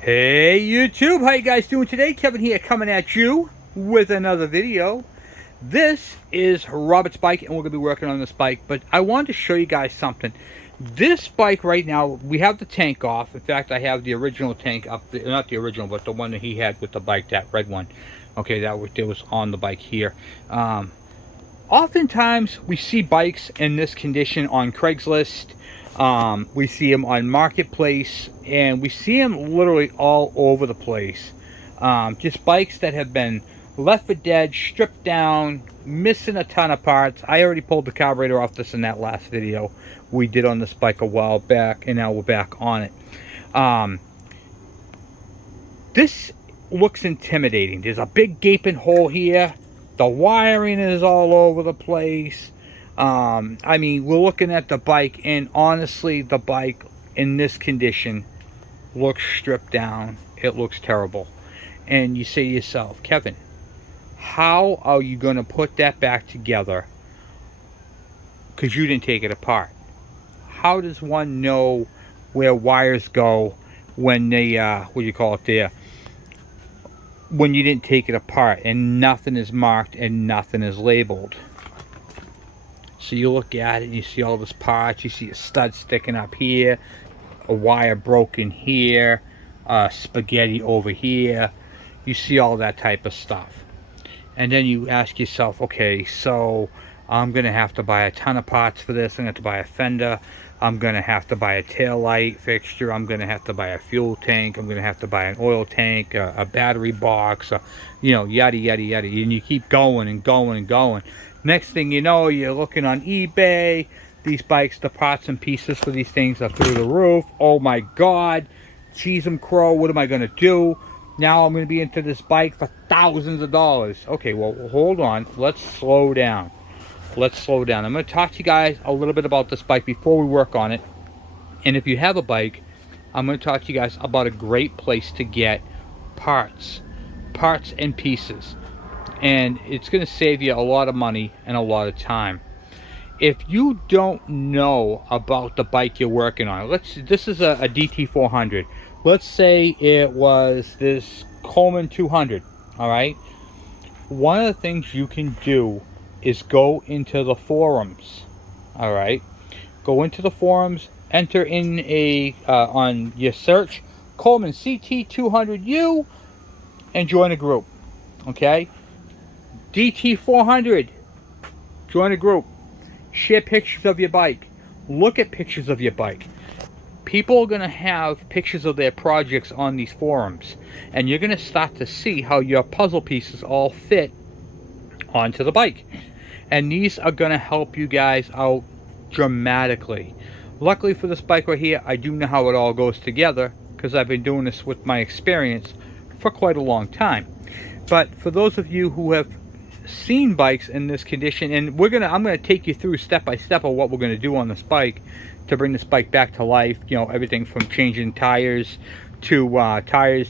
Hey YouTube, how you guys doing today? Kevin here coming at you with another video. This is Robert's bike and we're going to be working on this bike, but I wanted to show you guys something. This bike right now, we have the tank off. In fact, I have the original tank up, not the original, but the one that he had with the bike, that red one. Okay, that was on the bike here. Oftentimes we see bikes in this condition on Craigslist. We see them on Marketplace, and we see them literally all over the place. Just bikes that have been left for dead, stripped down, missing a ton of parts. I already pulled the carburetor off this in that last video we did on this bike a while back, and now we're back on it. This looks intimidating. There's a big gaping hole here. The wiring is all over the place. I mean, we're looking at the bike, and honestly, the bike in this condition looks stripped down. It looks terrible. And you say to yourself, Kevin, how are you going to put that back together? Because you didn't take it apart. How does one know where wires go when they, what do you call it there? When you didn't take it apart and nothing is marked and nothing is labeled. So you look at it and you see all this parts. You see a stud sticking up here, a wire broken here, spaghetti over here. You see all that type of stuff. And then you ask yourself, okay, so I'm going to have to buy a ton of parts for this. I'm going to have to buy a fender. I'm going to have to buy a tail light fixture. I'm going to have to buy a fuel tank. I'm going to have to buy an oil tank, a battery box, you know, yada, yada, yada. And you keep going and going and going. Next thing you know, you're looking on eBay. These bikes, the parts and pieces for these things are through the roof. Oh my God. Cheese and crow, what am I going to do? Now I'm going to be into this bike for thousands of dollars. Okay, well, hold on. Let's slow down. Let's slow down. I'm going to talk to you guys a little bit about this bike before we work on it. And if you have a bike, I'm going to talk to you guys about a great place to get parts and pieces. And it's going to save you a lot of money and a lot of time. If you don't know about the bike you're working on, this is a DT400. Let's say it was this Coleman 200, all right? One of the things you can do is go into the forums, all right? Go into the forums, enter in on your search, Coleman CT200U, and join a group, okay? DT400, join a group. Share pictures of your bike. Look at pictures of your bike. People are going to have pictures of their projects on these forums, and you're going to start to see how your puzzle pieces all fit onto the bike. And these are going to help you guys out dramatically. Luckily for this bike right here, I do know how it all goes together because I've been doing this with my experience for quite a long time. But for those of you who have seen bikes in this condition, and I'm going to take you through step by step of what we're going to do on this bike to bring this bike back to life. You know, everything from changing tires to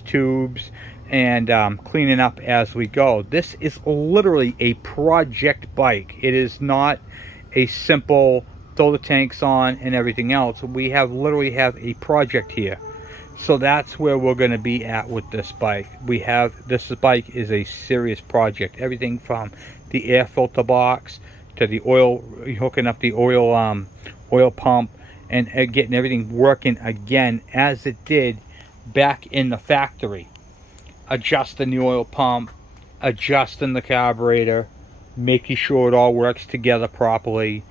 tubes, and cleaning up as we go. This is literally a project bike. It is not a simple throw the tanks on and everything else. We literally have a project here. So that's where we're going to be at with this bike. This bike is a serious project. Everything from the air filter box to the oil, hooking up the oil pump, and getting everything working again as it did back in the factory. Adjusting the oil pump, adjusting the carburetor, making sure it all works together properly.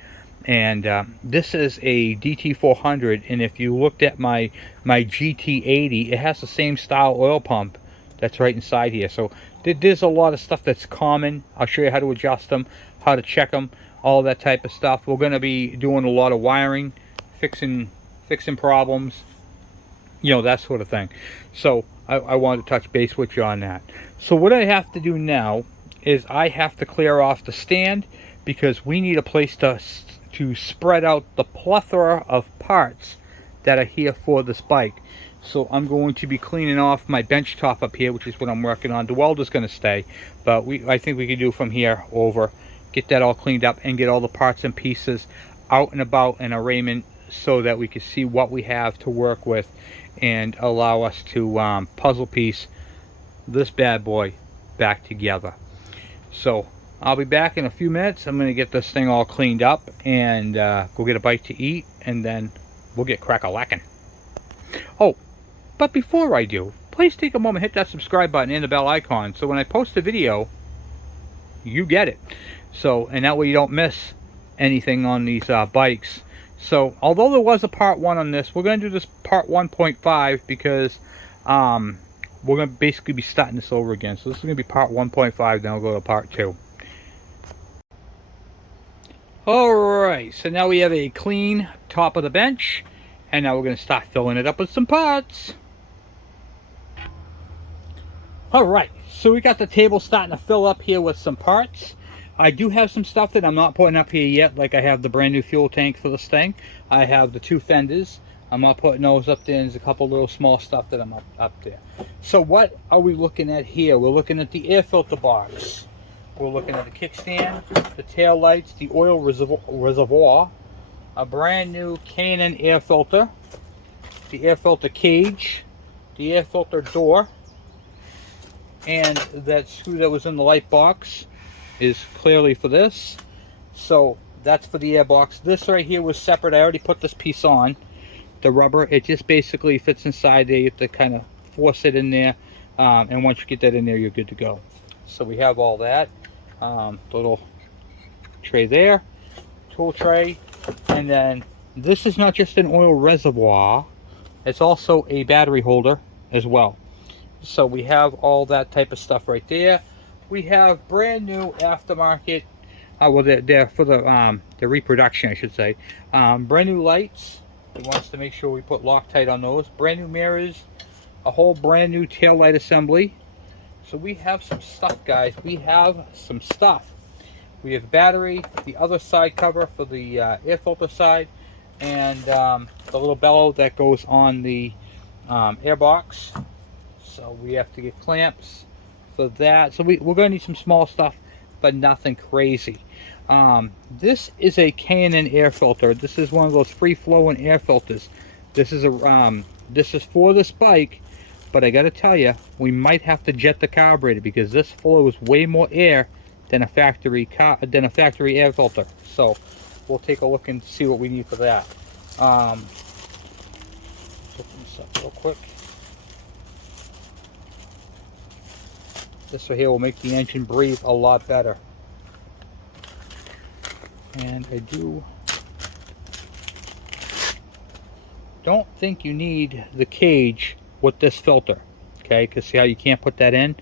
And this is a DT400, and if you looked at my GT80, it has the same style oil pump that's right inside here. So there's a lot of stuff that's common. I'll show you how to adjust them, how to check them, all that type of stuff. We're going to be doing a lot of wiring, fixing problems, you know, that sort of thing. So I wanted to touch base with you on that. So what I have to do now is I have to clear off the stand, because we need a place to spread out the plethora of parts that are here for this bike. So I'm going to be cleaning off my bench top up here, which is what I'm working on. The welder's going to stay, but I think we can do from here over, get that all cleaned up and get all the parts and pieces out and about in arraignment so that we can see what we have to work with and allow us to puzzle piece this bad boy back together. So I'll be back in a few minutes. I'm going to get this thing all cleaned up and go get a bite to eat, and then we'll get crack-a-lackin'. Oh, but before I do, please take a moment, hit that subscribe button and the bell icon, so when I post a video, you get it. So, and that way you don't miss anything on these bikes. So, although there was a part 1 on this, we're going to do this part 1.5 because we're going to basically be starting this over again. So this is going to be part 1.5, then I'll go to part 2. Alright, so now we have a clean top of the bench, and now we're going to start filling it up with some parts. Alright, so we got the table starting to fill up here with some parts. I do have some stuff that I'm not putting up here yet, like I have the brand new fuel tank for this thing. I have the 2 fenders. I'm not putting those up there, and there's a couple little small stuff that I'm up there. So what are we looking at here? We're looking at the air filter box. We're looking at the kickstand, the tail lights, the oil reservoir, a brand new K&N air filter, the air filter cage, the air filter door, and that screw that was in the light box is clearly for this. So that's for the air box. This right here was separate. I already put this piece on. The rubber, it just basically fits inside there. You have to kind of force it in there, and once you get that in there, you're good to go. So we have all that. The little tray there, tool tray, and then this is not just an oil reservoir, it's also a battery holder as well. So we have all that type of stuff right there. We have brand new aftermarket, well, they're for the reproduction, I should say. Brand new lights. He wants to make sure we put Loctite on those. Brand new mirrors, a whole brand new tail light assembly. So we have some stuff, guys. We have some stuff. We have battery, the other side cover for the air filter side, and the little bellow that goes on the air box. So we have to get clamps for that. So we're going to need some small stuff, but nothing crazy. This is a K&N air filter. This is one of those free-flowing air filters. This is for this bike, but I got to tell you, we might have to jet the carburetor because this flows way more air than a factory air filter. So we'll take a look and see what we need for that. Open this up real quick. This right here will make the engine breathe a lot better. And I don't think you need the cage with this filter, okay? Because see how you can't put that in?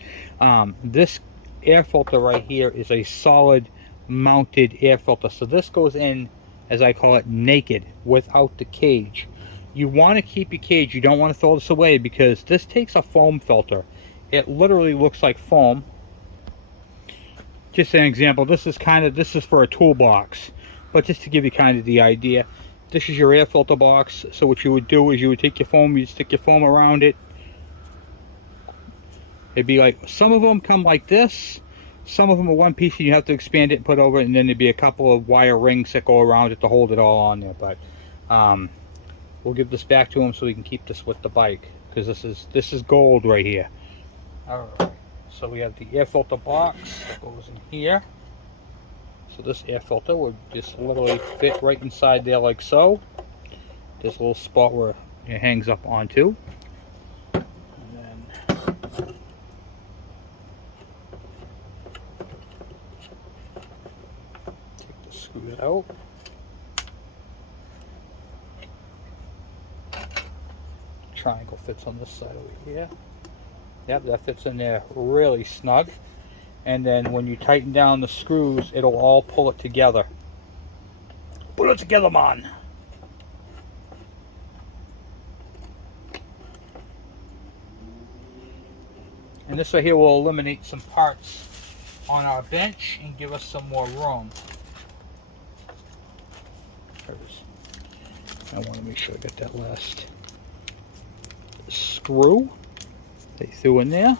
This air filter right here is a solid mounted air filter. So this goes in, as I call it, naked, without the cage. You want to keep your cage. You don't want to throw this away because this takes a foam filter. It literally looks like foam. Just an example, this is for a toolbox, but just to give you kind of the idea, this is your air filter box. So what you would do is you would take your foam, you'd stick your foam around it. It'd be like, some of them come like this, some of them are one piece and you have to expand it and put over it, and then there'd be a couple of wire rings that go around it to hold it all on there. But we'll give this back to him so we can keep this with the bike, because this is gold right here. Alright. So we have the air filter box that goes in here. So this air filter would just literally fit right inside there like so. There's a little spot where it hangs up onto. And then take the screw out. Triangle fits on this side over here. Yep, that fits in there really snug. And then when you tighten down the screws, it'll all pull it together. Put it together, man. And this right here will eliminate some parts on our bench and give us some more room. I want to make sure I get that last screw they threw in there.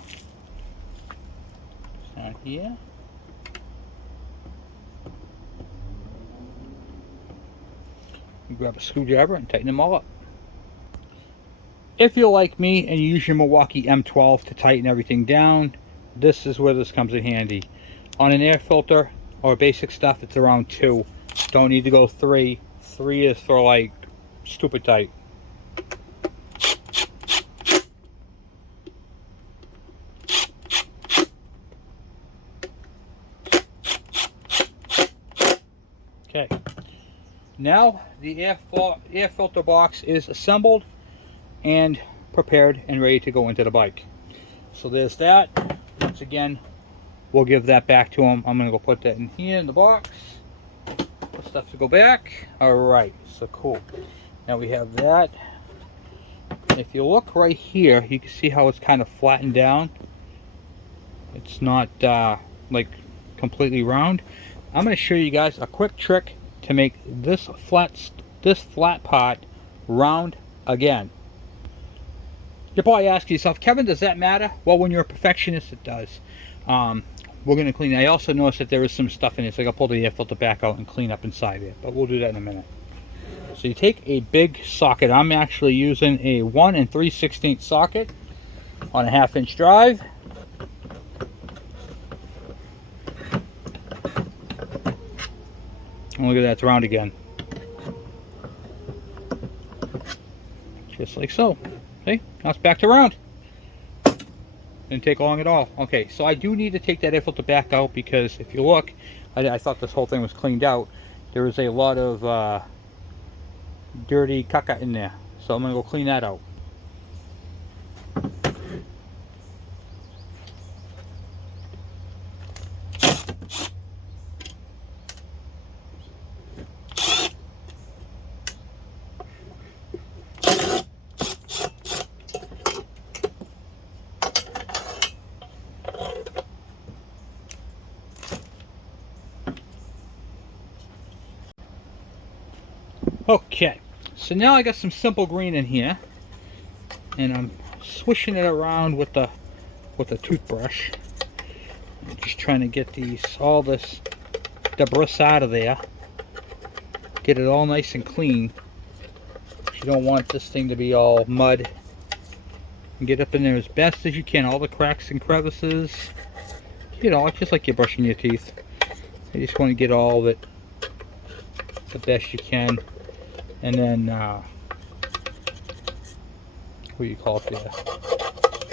Down here. You grab a screwdriver and tighten them all up. If you're like me and you use your Milwaukee M12 to tighten everything down, this is where this comes in handy. On an air filter or basic stuff, it's around 2. Don't need to go 3. 3 is for like stupid tight. Okay. Now the air filter box is assembled and prepared and ready to go into the bike. So there's that. Once again, we'll give that back to him. I'm gonna go put that in here in the box. The stuff to go back. Alright, so cool. Now we have that. If you look right here, you can see how it's kind of flattened down. It's not like completely round. I'm going to show you guys a quick trick to make this flat part round again. You're probably asking yourself, Kevin, does that matter? Well, when you're a perfectionist, it does. We're going to clean it. I also noticed that there is some stuff in it, so I got to pull the air filter back out and clean up inside it, but we'll do that in a minute. So you take a big socket. I'm actually using a 1 3/16 socket on a 1/2-inch drive. And look at that, it's round again. Just like so. See? Now it's back to round. Didn't take long at all. Okay, so I do need to take that air filter back out because if you look, I thought this whole thing was cleaned out. There was a lot of dirty caca in there. So I'm going to go clean that out. Okay, so now I got some simple green in here, and I'm swishing it around with a toothbrush. I'm just trying to get all this debris out of there, get it all nice and clean. You don't want this thing to be all mud. And get up in there as best as you can, all the cracks and crevices. You know, it's just like you're brushing your teeth. You just want to get all of it the best you can. And then, what do you call it there?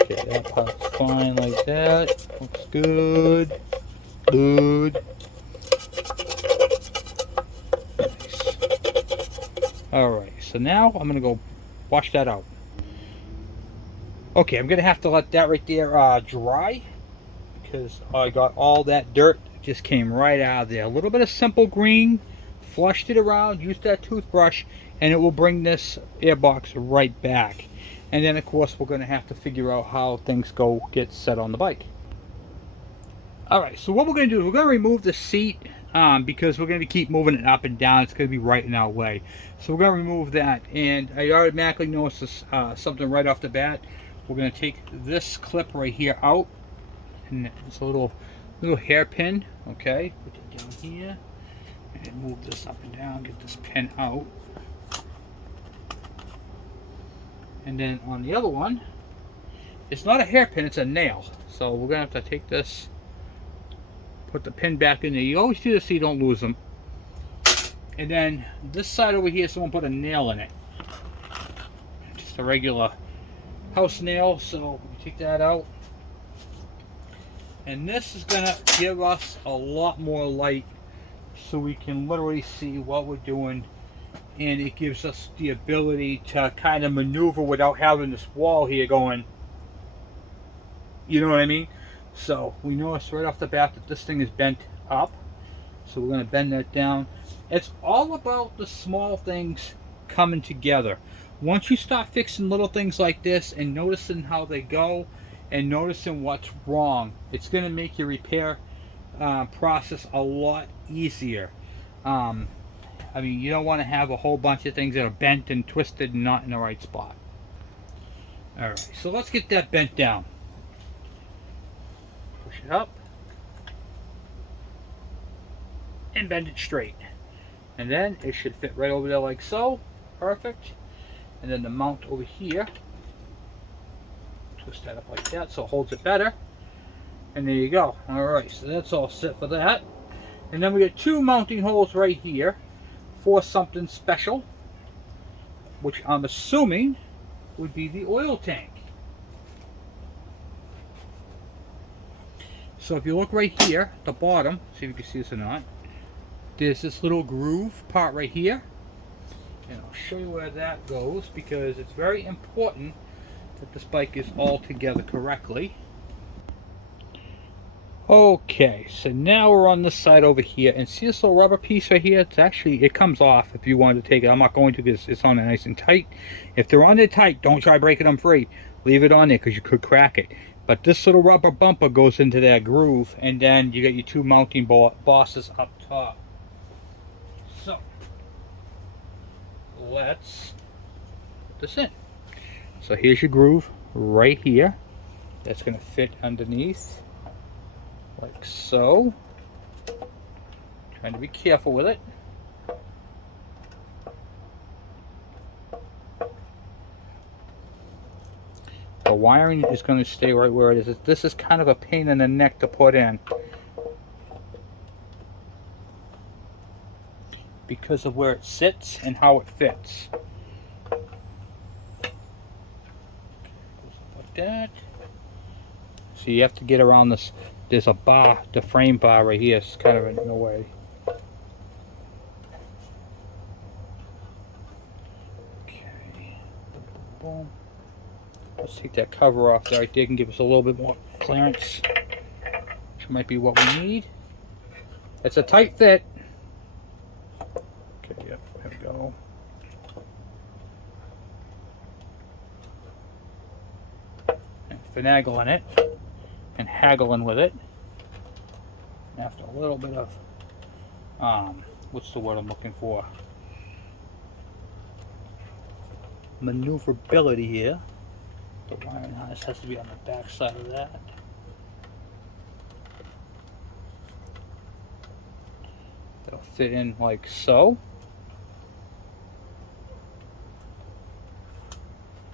Okay, that part's fine like that. Looks good. Good. Nice. Alright, so now I'm going to go wash that out. Okay, I'm going to have to let that right there dry, because I got all that dirt just came right out of there. A little bit of simple green, flushed it around, used that toothbrush, and it will bring this airbox right back. And then of course we're going to have to figure out how things get set on the bike. Alright, so what we're going to do is we're going to remove the seat because we're going to keep moving it up and down. It's going to be right in our way. So we're going to remove that, and I automatically noticed something right off the bat. We're going to take this clip right here out, and it's a little hairpin. Okay, put it down here and move this up and down, get this pin out. And then on the other one, it's not a hairpin, it's a nail. So we're going to have to take this, put the pin back in there. You always do this so you don't lose them. And then this side over here, someone put a nail in it. Just a regular house nail, so we take that out. And this is going to give us a lot more light so we can literally see what we're doing. And it gives us the ability to kind of maneuver without having this wall here going. You know what I mean? So we notice right off the bat that this thing is bent up. So we're going to bend that down. It's all about the small things coming together. Once you start fixing little things like this and noticing how they go and noticing what's wrong, it's going to make your repair process a lot easier. I mean, you don't want to have a whole bunch of things that are bent and twisted and not in the right spot. Alright, so let's get that bent down. Push it up. And bend it straight. And then it should fit right over there like so. Perfect. And then the mount over here, Twist that up like that so it holds it better. And there you go. Alright, so that's all set for that. And then we got two mounting holes right here for something special, which I'm assuming would be the oil tank. So if you look right here at the bottom, see if you can see this or not, there's this little groove part right here. And I'll show you where that goes because it's very important that this bike is all together correctly. Okay, so now we're on this side over here, and see this little rubber piece right here? It's actually, it comes off if you wanted to take it. I'm not going to because it's on there nice and tight. If they're on there tight, don't try breaking them free. Leave it on there because you could crack it. But this little rubber bumper goes into that groove, and then you get your two mounting bosses up top. So, let's put this in. So here's your groove right here. That's going to fit underneath. Like so. Trying to be careful with it. The wiring is going to stay right where it is. This is kind of a pain in the neck to put in because of where it sits and how it fits. Like that. So you have to get around this. There's a bar, the frame bar right here. It's kind of in the way. Okay. Boom. Let's take that cover off right there and give us a little bit more clearance, which might be what we need. It's a tight fit. Okay, yep, there we go. And finagling it and haggling with it. After a little bit of, what's the word I'm looking for? Maneuverability here. The wiring harness has to be on the back side of that. That'll fit in like so.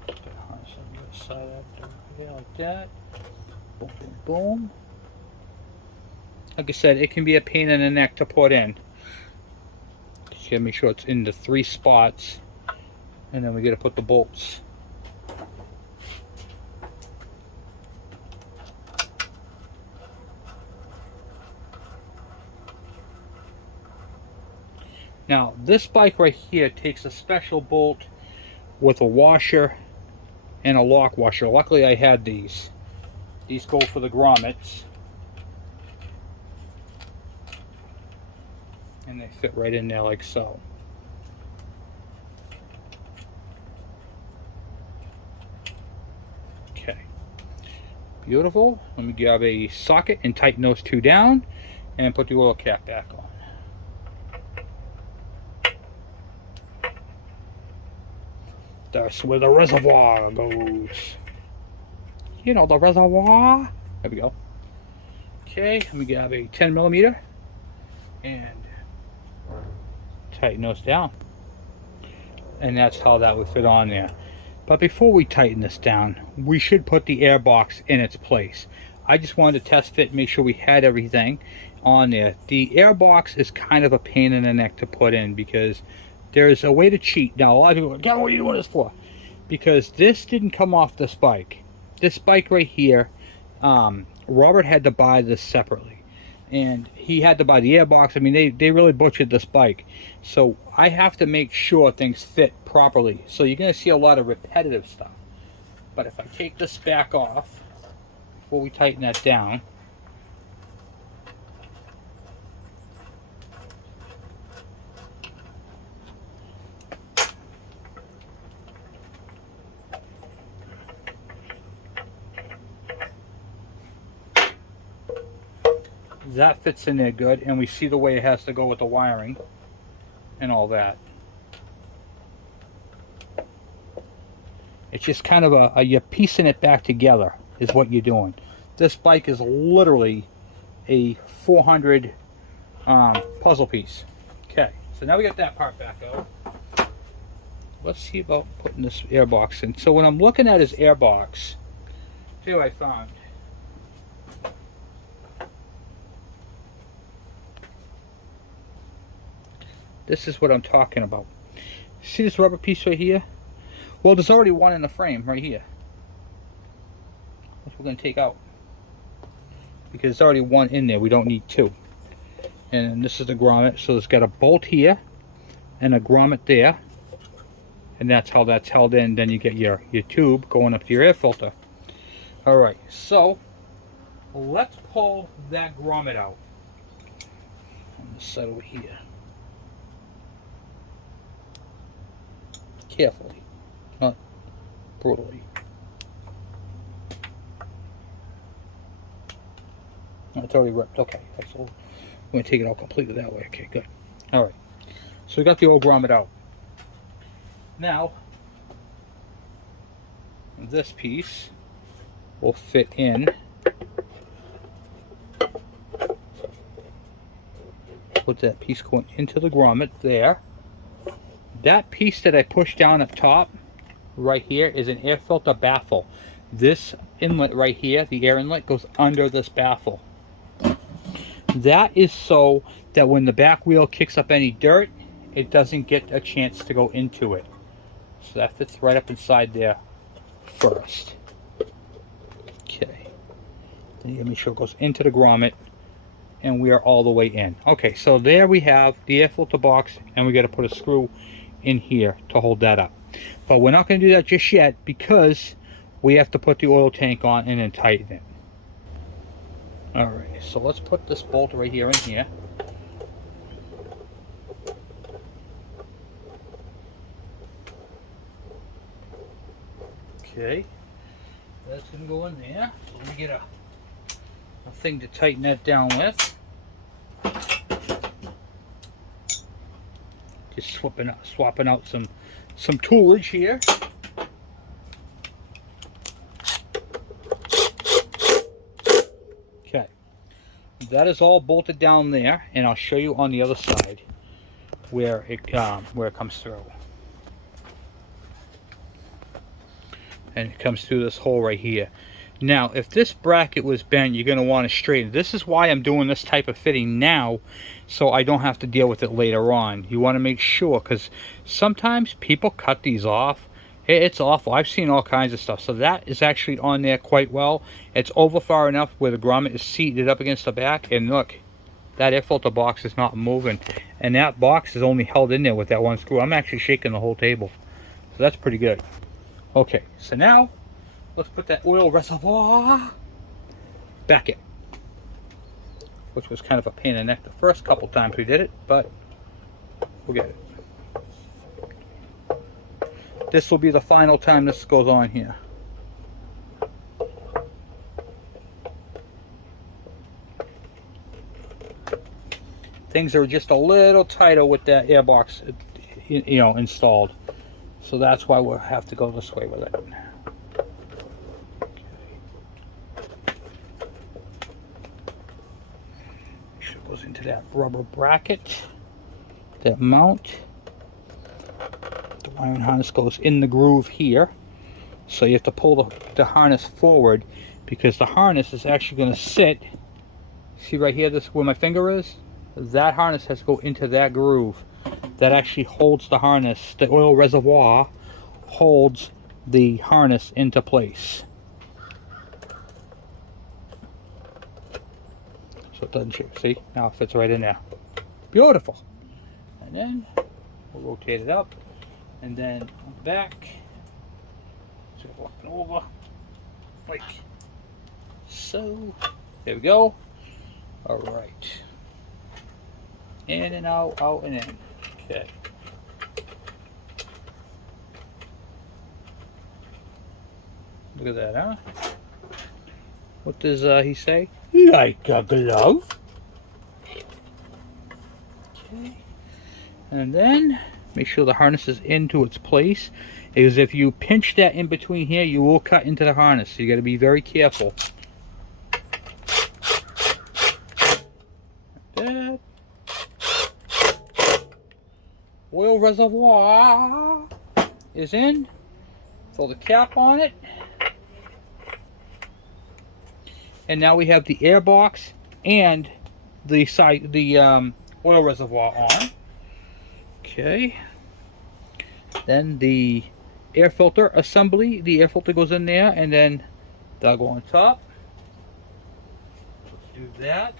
Put the harness on the other side of that, like that. Boom, boom, boom. Like I said, it can be a pain in the neck to put in. Just gotta make sure it's in the 3 spots, and then we gotta put the bolts. Now, this bike right here takes a special bolt with a washer and a lock washer. Luckily, I had these. These go for the grommets. And they fit right in there like so. Okay. Beautiful. Let me grab a socket and tighten those 2 down and put the oil cap back on. That's where the reservoir goes. You know, the reservoir. There we go. Okay, let me grab a 10mm and tighten those down. And that's how that would fit on there. But before we tighten this down, we should put the air box in its place. I just wanted to test fit, make sure we had everything on there. The air box is kind of a pain in the neck to put in because there's a way to cheat. Now, a lot of people go, "God, what are you doing this for?" Because this didn't come off this bike. This bike right here, Robert had to buy this separately. And he had to buy the airbox. I mean, they really butchered this bike. So I have to make sure things fit properly. So you're going to see a lot of repetitive stuff. But if I take this back off, before we tighten that down, that fits in there good, and we see the way it has to go with the wiring and all that. It's just kind of you're piecing it back together is what you're doing. This bike is literally a 400 puzzle piece. Okay, so now we got that part back out. Let's see about putting this airbox in. So when I'm looking at his airbox, See what I found. This is what I'm talking about. See this rubber piece right here? Well, there's already one in the frame right here. Which we're going to take out. Because there's already one in there. We don't need two. And this is the grommet. So it's got a bolt here and a grommet there. And that's how that's held in. Then you get your tube going up to your air filter. Alright, so let's pull that grommet out. On this side over here. Carefully, not brutally. Oh, it's already ripped. Okay, so I'm going to take it out completely that way. Okay, good. Alright, so we got the old grommet out. Now, this piece will fit in. Put that piece going into the grommet there. That piece that I pushed down up top, right here, is an air filter baffle. This inlet right here, the air inlet, goes under this baffle. That is so that when the back wheel kicks up any dirt, it doesn't get a chance to go into it. So that fits right up inside there first. Okay. Then you make sure it goes into the grommet, and we are all the way in. Okay, so there we have the air filter box, and we got to put a screw in here to hold that up. But we're not going to do that just yet because we have to put the oil tank on and then tighten it. Alright, so let's put this bolt right here in here. Okay, that's going to go in there. So let me get a thing to tighten that down with. Just swapping out some toolage here. Okay, that is all bolted down there, and I'll show you on the other side where it comes through. And it comes through this hole right here. Now, if this bracket was bent, you're going to want to straighten. This is why I'm doing this type of fitting now, so I don't have to deal with it later on. You want to make sure, because sometimes people cut these off. It's awful. I've seen all kinds of stuff. So that is actually on there quite well. It's over far enough where the grommet is seated up against the back. And look, that air filter box is not moving. And that box is only held in there with that one screw. I'm actually shaking the whole table. So that's pretty good. Okay, so now let's put that oil reservoir back in, which was kind of a pain in the neck the first couple times we did it, but we'll get it. This will be the final time this goes on here. Things are just a little tighter with that airbox, you know, installed. So that's why we'll have to go this way with it. Goes into that rubber bracket, that mount. The wiring harness goes in the groove here, so you have to pull the harness forward, because the harness is actually going to sit, see right here, this where my finger is, that harness has to go into that groove. That actually holds the harness. The oil reservoir holds the harness into place. So it doesn't shoot. See? Now it fits right in there. Beautiful. And then we'll rotate it up. And then on the back. So walking over. Like so. There we go. Alright. In and out, out and in. Okay. Look at that, huh? What does he say? Like a glove. Okay. And then make sure the harness is into its place, because if you pinch that in between here, you will cut into the harness. So you got to be very careful. That oil reservoir is in. Throw the cap on it. And now we have the air box and the oil reservoir on. Okay. Then the air filter assembly. The air filter goes in there, and then that'll go on top. Let's do that.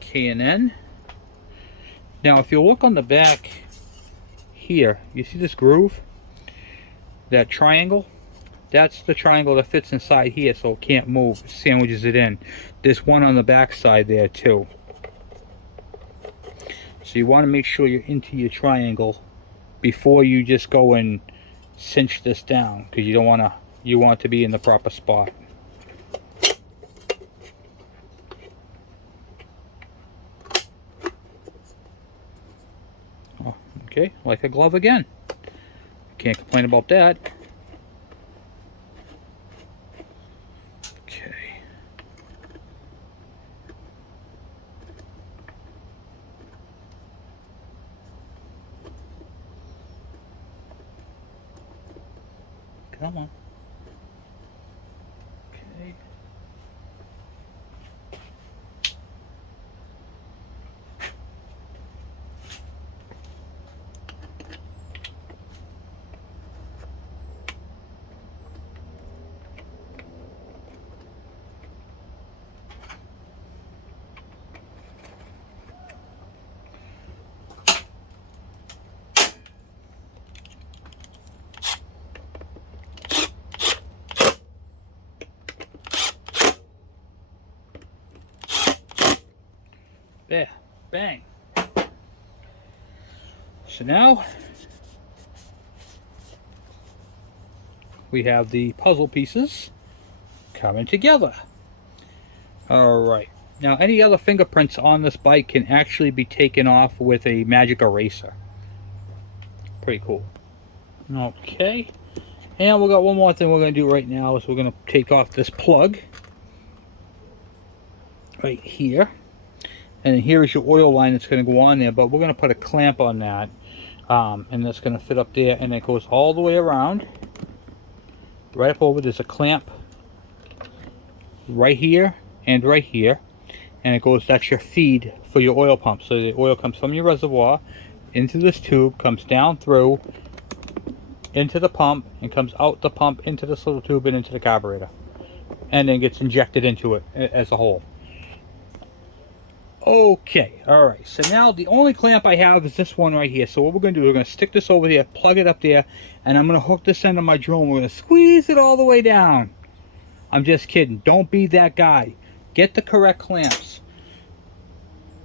K&N. Now, if you look on the back here, you see this groove? That triangle? That's the triangle that fits inside here, so it can't move. It sandwiches it in. There's one on the back side there too. So you want to make sure you're into your triangle before you just go and cinch this down, because you want it to be in the proper spot. Oh, okay, like a glove again. Can't complain about that. Okay. Come on. Okay. There, bang. So now we have the puzzle pieces coming together. Alright, now any other fingerprints on this bike can actually be taken off with a magic eraser. Pretty cool. Okay, and we got one more thing we're going to do right now is we're going to take off this plug right here. And here is your oil line that's going to go on there, but we're going to put a clamp on that, and that's going to fit up there, and it goes all the way around, right up over. There's a clamp right here and right here, and it goes, that's your feed for your oil pump. So the oil comes from your reservoir into this tube, comes down through into the pump, and comes out the pump into this little tube and into the carburetor, and then gets injected into it as a whole. Okay, alright, so now the only clamp I have is this one right here. So what we're going to do, we're going to stick this over here, plug it up there, and I'm going to hook this end of my drill, and we're going to squeeze it all the way down. I'm just kidding. Don't be that guy. Get the correct clamps.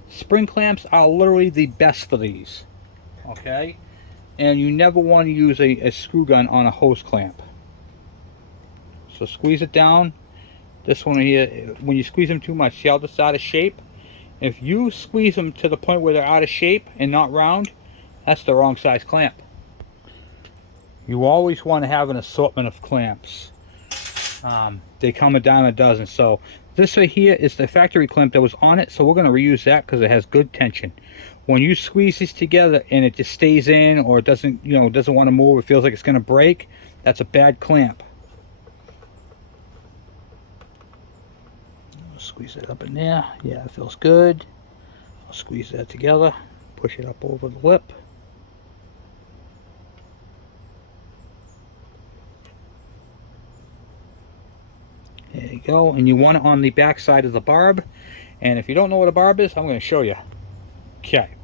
Spring clamps are literally the best for these. Okay? And you never want to use a screw gun on a hose clamp. So squeeze it down. This one here, when you squeeze them too much, see how this is out of shape? If you squeeze them to the point where they're out of shape and not round, that's the wrong size clamp. You always want to have an assortment of clamps. They come a dime a dozen. So this right here is the factory clamp that was on it, so we're going to reuse that because it has good tension. When you squeeze these together and it just stays in, or it doesn't, doesn't want to move, it feels like it's going to break, that's a bad clamp. Squeeze it up in there. Yeah, it feels good. I'll squeeze that together, push it up over the lip. There you go. And you want it on the back side of the barb. And if you don't know what a barb is, I'm going to show you. Okay.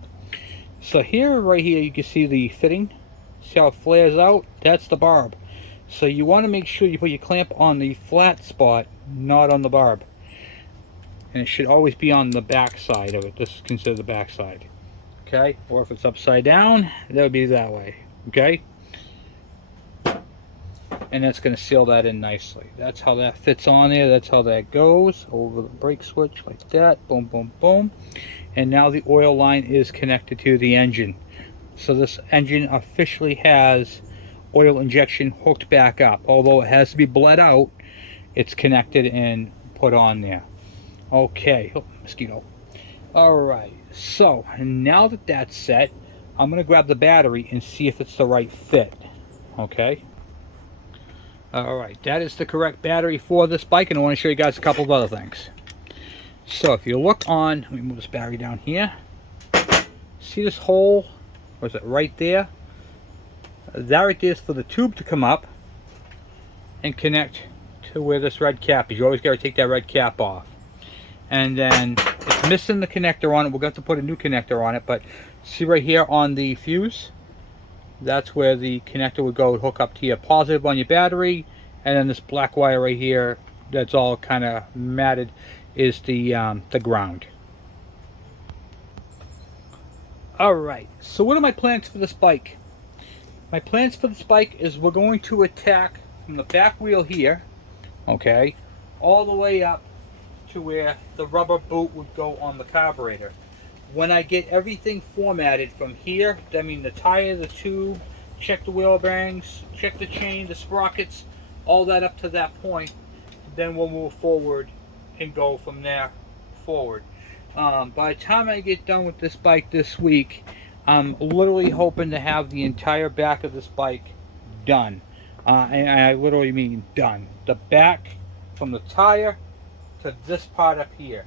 So here, right here, you can see the fitting. See how it flares out? That's the barb. So you want to make sure you put your clamp on the flat spot, not on the barb. And it should always be on the back side of it. This is considered the back side. Okay? Or if it's upside down, that would be that way. Okay? And that's going to seal that in nicely. That's how that fits on there. That's how that goes. Over the brake switch like that. Boom, boom, boom. And now the oil line is connected to the engine. So this engine officially has oil injection hooked back up. Although it has to be bled out, it's connected and put on there. Okay, oh, mosquito. Alright, so now that that's set, I'm going to grab the battery and see if it's the right fit. Okay. Alright, that is the correct battery for this bike, and I want to show you guys a couple of other things. So if you look on, let me move this battery down here. See this hole? Or is it right there? That right there is for the tube to come up and connect to where this red cap is. You always got to take that red cap off. And then it's missing the connector on it. We're going to have to put a new connector on it, but see right here on the fuse? That's where the connector would go, hook up to your positive on your battery, and then this black wire right here that's all kind of matted is the ground. Alright, so what are my plans for this bike? My plans for this bike is we're going to attack from the back wheel here, okay, all the way up to where the rubber boot would go on the carburetor. When I get everything formatted from here, I mean the tire, the tube, check the wheel bearings, check the chain, the sprockets, all that up to that point, then we'll move forward and go from there forward. By the time I get done with this bike this week, I'm literally hoping to have the entire back of this bike done. And I literally mean done. The back from the tire to this part up here.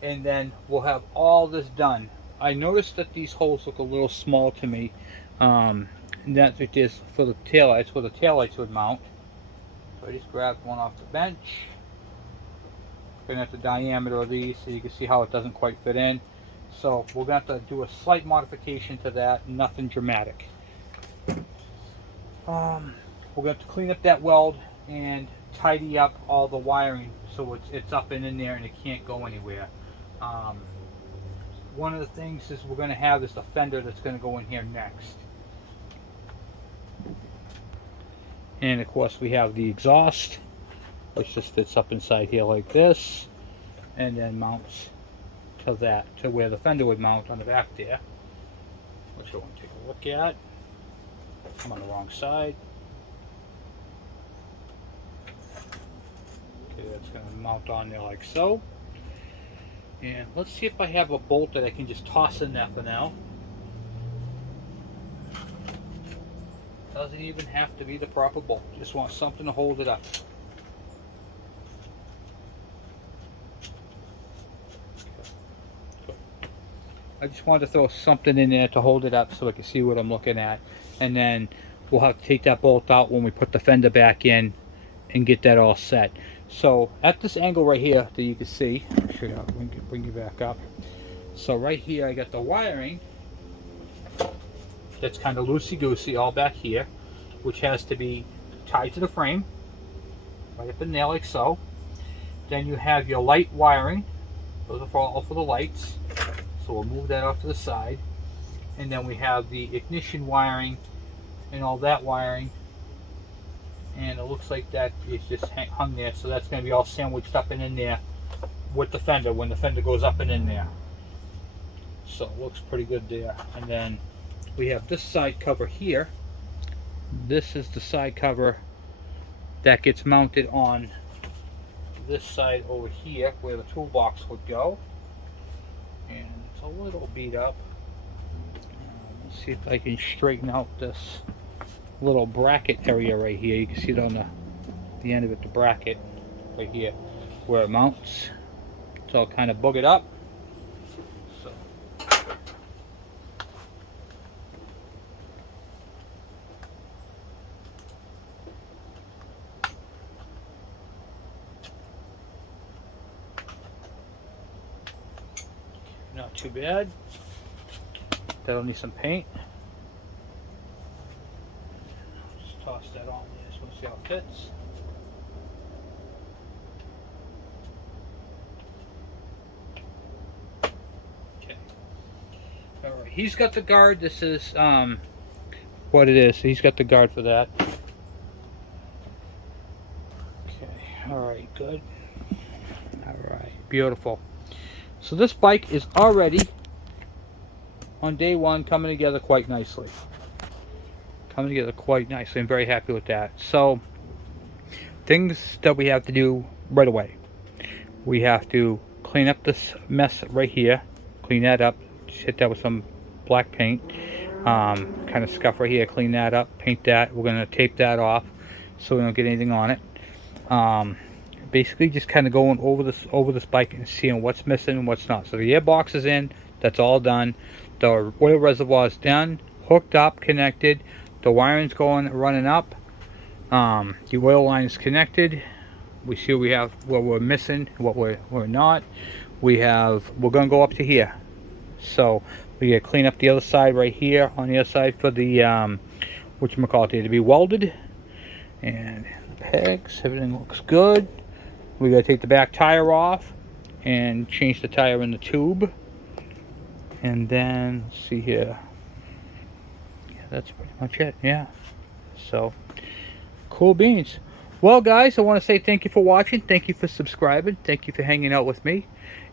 And then we'll have all this done. I noticed that these holes look a little small to me. And that's what it is for the taillights, where the taillights would mount. So I just grabbed one off the bench. Looking at the diameter of these so you can see how it doesn't quite fit in. So we're going to have to do a slight modification to that, nothing dramatic. We're going to have to clean up that weld and tidy up all the wiring so it's up and in there and it can't go anywhere. One of the things is we're going to have is the fender that's going to go in here next. And of course we have the exhaust, which just fits up inside here like this and then mounts to that, to where the fender would mount on the back there, which I want to take a look at. I'm on the wrong side. Okay, that's going to mount on there like so. And let's see if I have a bolt that I can just toss in there for now. Doesn't even have to be the proper bolt. Just want something to hold it up. I just wanted to throw something in there to hold it up so I can see what I'm looking at. And then we'll have to take that bolt out when we put the fender back in and get that all set. So at this angle right here that you can see, actually I'll bring you back up. So right here I got the wiring that's kind of loosey-goosey all back here, which has to be tied to the frame, right up in there like so. Then you have your light wiring, those are all for the lights. So we'll move that off to the side. And then we have the ignition wiring and all that wiring. And it looks like that is just hung there. So that's going to be all sandwiched up and in there with the fender when the fender goes up and in there. So it looks pretty good there. And then we have this side cover here. This is the side cover that gets mounted on this side over here where the toolbox would go. And it's a little beat up. Let's see if I can straighten out this little bracket area right here. You can see it on the end of it, the bracket right here where it mounts. It's all kind of boogered up. So not too bad. That'll need some paint. Just toss that on there. Just want to see how it fits. Okay. Alright, he's got the guard. This is what it is. He's got the guard for that. Okay, alright, good. Alright, beautiful. So this bike is already on day one coming together quite nicely. Coming together quite nicely. I'm very happy with that. So things that we have to do right away. We have to clean up this mess right here. Clean that up. Just hit that with some black paint. Kind of scuff right here. Clean that up. Paint that. We're going to tape that off. so we don't get anything on it. Basically just kind of going over this bike and seeing what's missing and what's not. So the airbox is in, that's all done. The oil reservoir is done, hooked up, connected. The wiring's running up. The oil line is connected. We see we have what we're missing, what we're not. We're gonna go up to here. So we gotta clean up the other side right here on the other side for the whatchamacallit here to be welded. And the pegs, everything looks good. We gotta take the back tire off and change the tire in the tube. And then, let's see here. Yeah, that's pretty much it, yeah. So, cool beans. Well, guys, I want to say thank you for watching. Thank you for subscribing. Thank you for hanging out with me.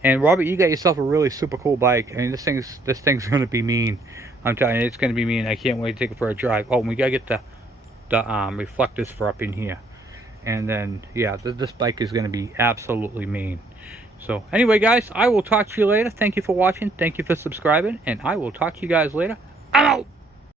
And Robert, you got yourself a really super cool bike. I mean, this thing's going to be mean. I'm telling you, it's going to be mean. I can't wait to take it for a drive. Oh, and we got to get the reflectors for up in here. And then, yeah, this bike is going to be absolutely mean. So, anyway, guys, I will talk to you later. Thank you for watching. Thank you for subscribing. And I will talk to you guys later. I'm out!